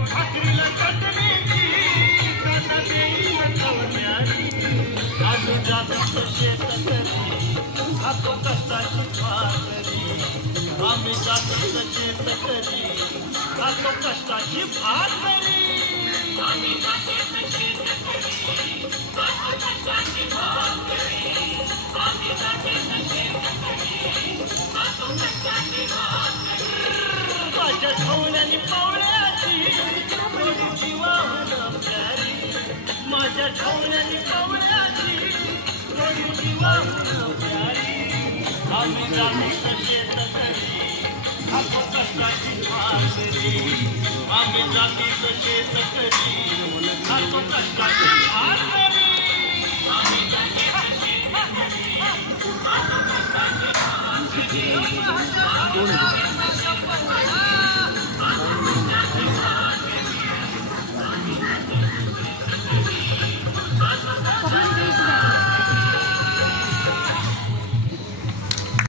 भाकरीला चटणीची कांदा देईल कवल्याची आम्ही जातो शेतकरी खातो कष्टाची भाकरी आम्ही जातो शेतकरी खातो कष्टाची भाकरी आम्ही जातो शेतकरी खातो कष्टाची भाकरी आम्ही जातो शेतकरी खातो कष्टाची भाकरी माझ्या ढवळ्यानी पावळ्याची रोडीची वाहन प्यारी माझ्या ढवळ्यानी पावळ्याची रोडीची वाहन प्यारी आम्ही जातो शेतकरी खातो कष्टाची भाकरी आम्ही जातो शेतकरी खातो कष्टाची भाकरी आम्ही जातो शेतकरी खातो कष्टाची भाकरी